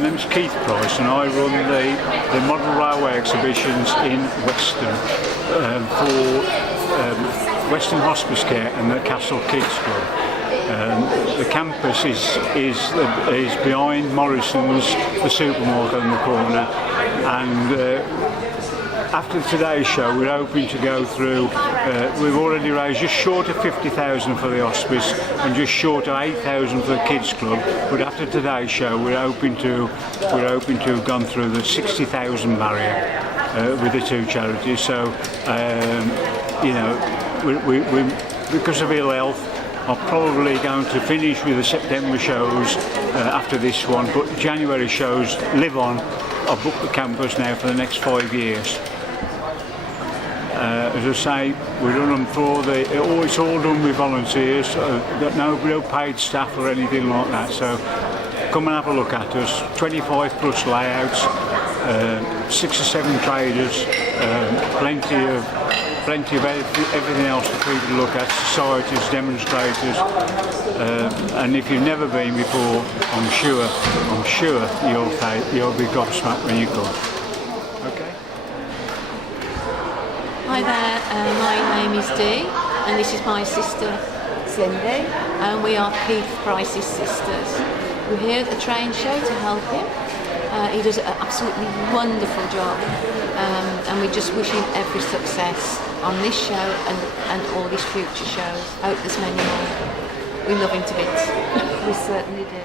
My name's Keith Price and I run the model railway exhibitions in Weston for Western Hospice Care and the Castle Kids Club. The campus is behind Morrison's, the supermarket on the corner, and after today's show we're hoping to go through, we've already raised just short of 50,000 for the hospice and just short of 8,000 for the kids club, but after today's show we're hoping to have gone through the 60,000 barrier with the two charities. So you know, we because of ill health I'm probably going to finish with the September shows after this one, but January shows live on. I've booked the campus now for the next 5 years. As I say, we run them for it's all done with volunteers, got no real paid staff or anything like that, so come and have a look at us. 25 plus layouts, 6 or 7 traders, plenty of everything else for people to look at, societies, demonstrators, and if you've never been before, I'm sure you'll be gobsmacked when you come. Okay. Hi there, my name is Dee, and this is my sister Cindy, and we are Keith Price's sisters. We're here at the train show to help him. He does an absolutely wonderful job, and we just wish him every success on this show and all his future shows. I hope there's many more. We love him to bits. We certainly do.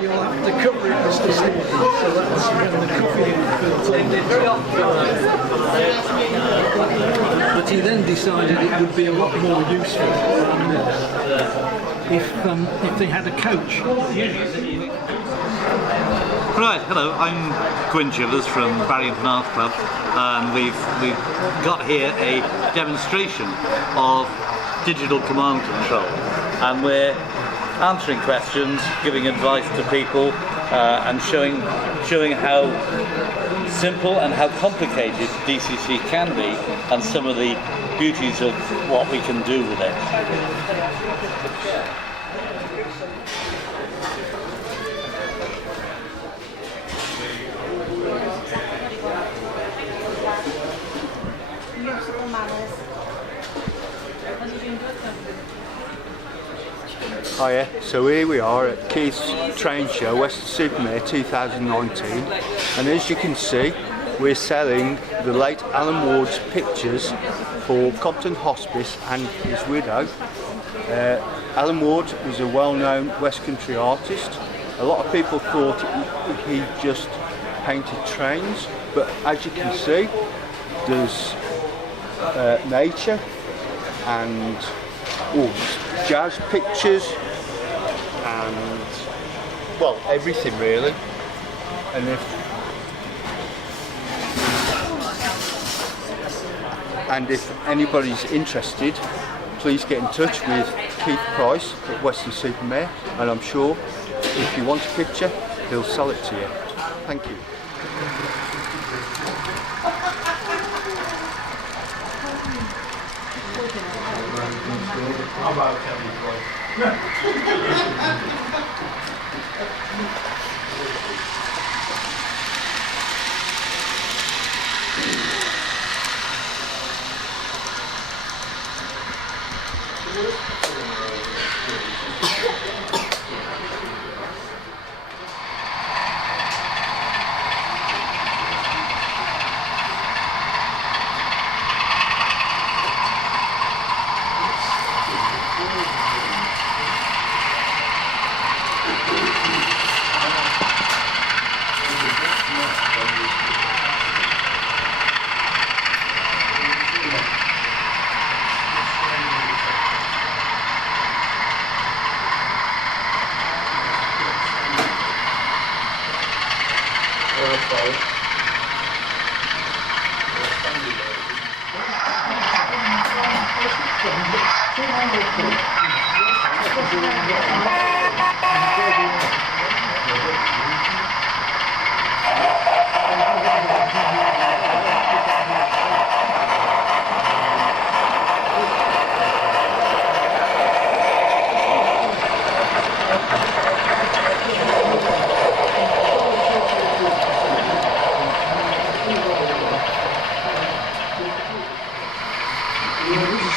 You'll have to cover it as this thing, so that's when the coffee but he then decided it would be a lot more useful if they had a coach. Right, hello, I'm Gwyn Chivers from Barrington Art Club, and we've got here a demonstration of digital command control, and we're answering questions, giving advice to people, and showing how simple and how complicated DCC can be, and some of the beauties of what we can do with it. Hiya, so here we are at Keith's train show, Weston-Super-Mare 2019, and as you can see we're selling the late Alan Ward's pictures for Cobden Hospice and his widow. Alan Ward was a well-known West Country artist. A lot of people thought he just painted trains, but as you can see there's nature and jazz pictures and, well, everything really. And if anybody's interested, please get in touch with Keith Price at Weston-Super-Mare, and I'm sure if you want a picture he'll sell it to you. Thank you.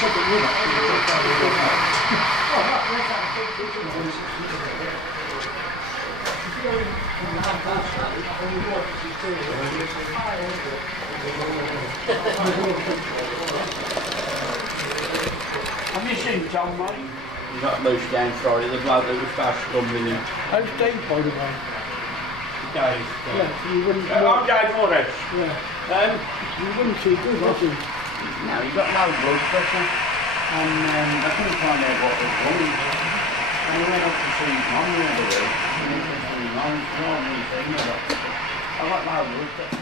Have you seen John, mate? You got a moose down Friday, the bloke that was fast coming in. How's Dave, by the way? Dave. Yeah, you wouldn't. I'm Dave Morris. Yeah. You wouldn't see good, was he? No, he got no blood pressure. And I couldn't find out what was wrong. And he went up to see his mum the other week. And he said to his mum, "No, I got no blood pressure."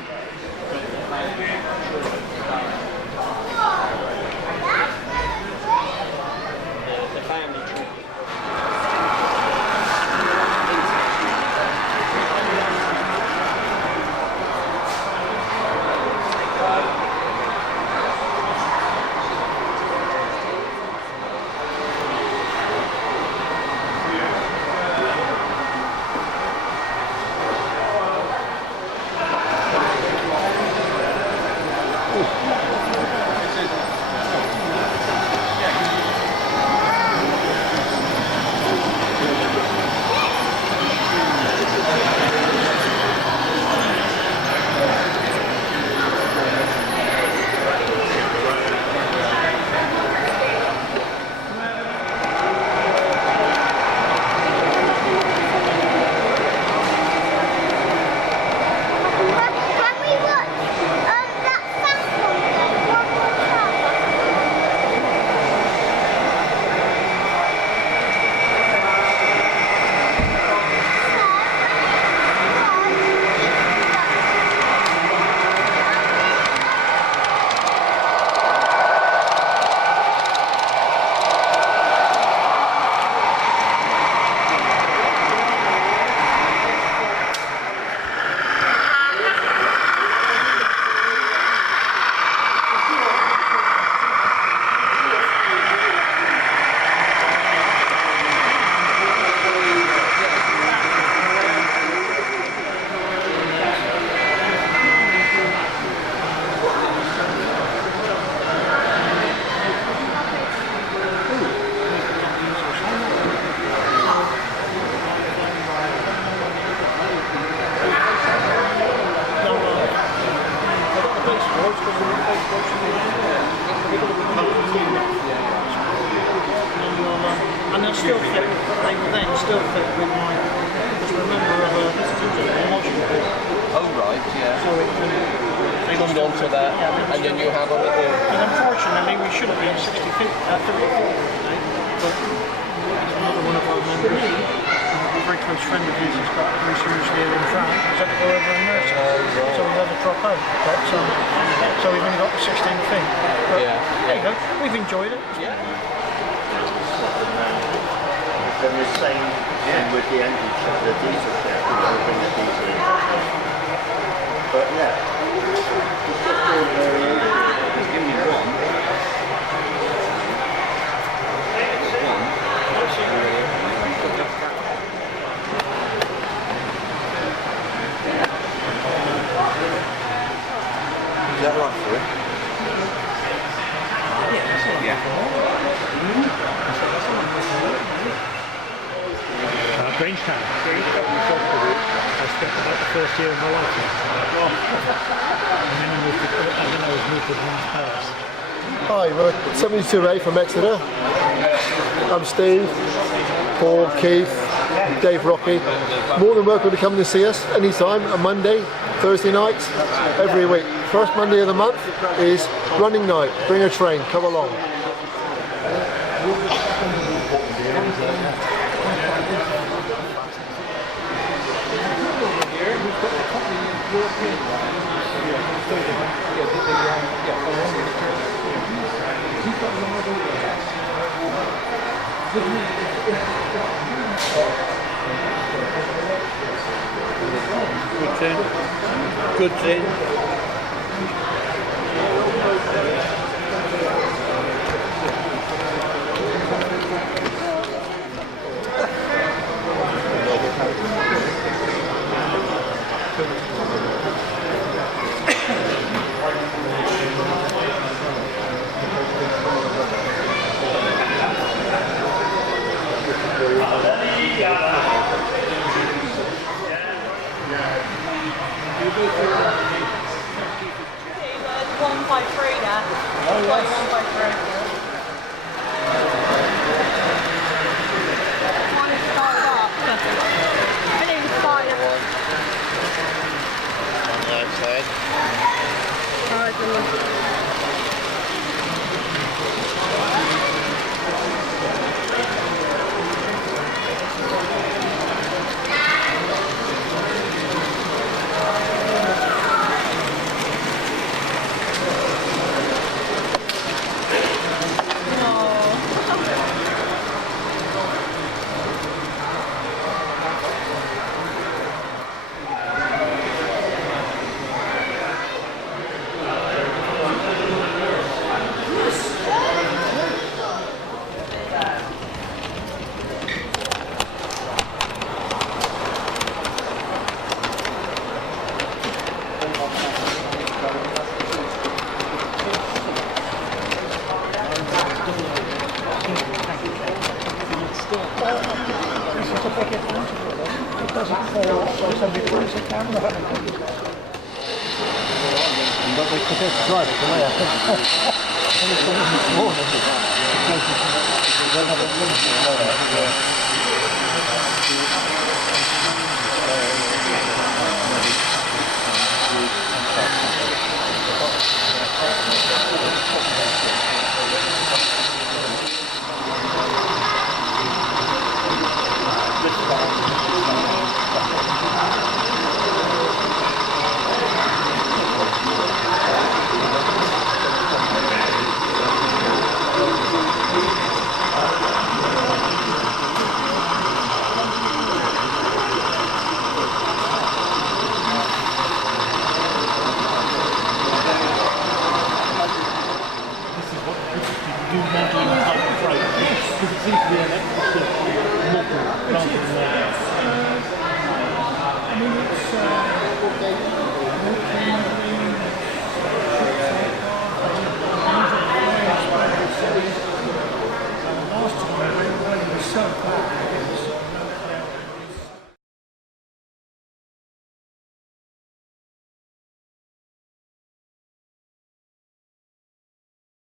The family tree. And they'll still fit, they will then still fit with my, because we're a member of a module board. Oh right, yeah. So it can, they Hold on to that, and then you have on it all. and unfortunately we should have been 60 feet, 30 feet today, but another one of our members, a very close friend of his, has got very serious here in France, he's had to go over and nurse it, so we had to drop out. But, so we've only got the 16 feet. But Yeah. there you go, we've enjoyed it. Yeah. And the same thing with the engine shop, the diesel shop, you know, bring the diesel in. But yeah, it's just all variation. Just give me one. Is that right for it? Grangetown. I spent about the first year of my life there. And then I was moved to North Paris. Hi, we're 72A from Exeter. I'm Steve, Paul, Keith, Dave Rocky. More than welcome to come and see us anytime, on Monday, Thursday nights, every week. First Monday of the month is running night. Bring a train, come along. Good thing. Good thing. On the outside. This is what you do mentally and how to pray. Because it seems to be an